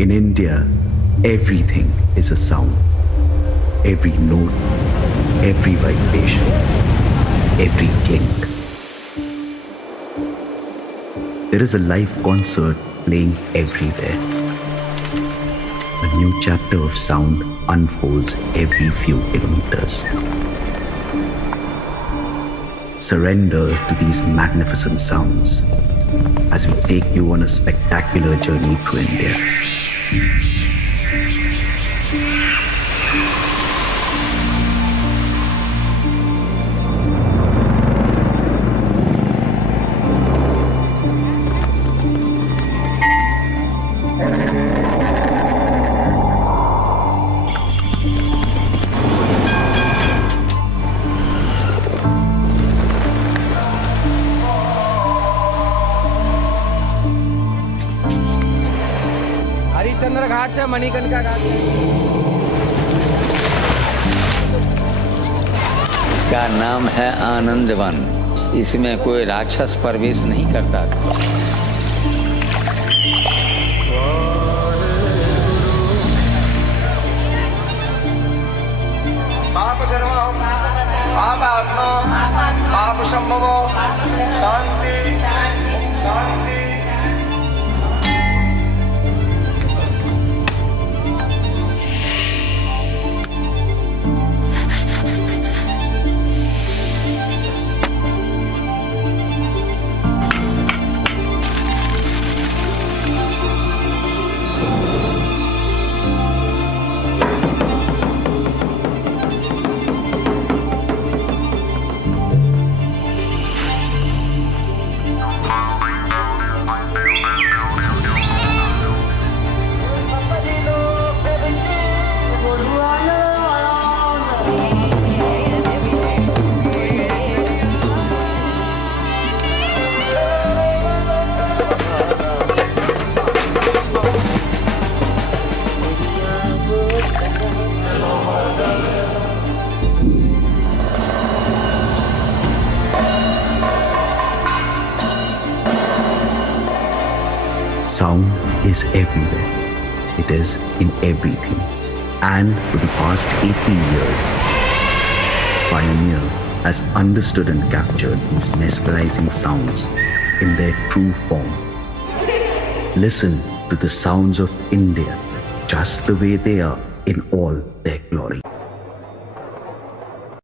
In India, everything is a sound. Every note, every vibration, every clink. There is a live concert playing everywhere. A new chapter of sound unfolds every few kilometers. Surrender to these magnificent sounds as we take you on a spectacular journey through India. Harishchandra घाट से मणिकर्णिका घाट। इसका नाम है आनंदवन। इसमें कोई राक्षस प्रवेश नहीं करता। पाप कर्म पाप आत्मा पाप संभव शांति शांति। Sound is everywhere. It is in everything. And for the past 80 years, Pioneer has understood and captured these mesmerizing sounds in their true form. Listen to the sounds of India just the way they are in all their glory.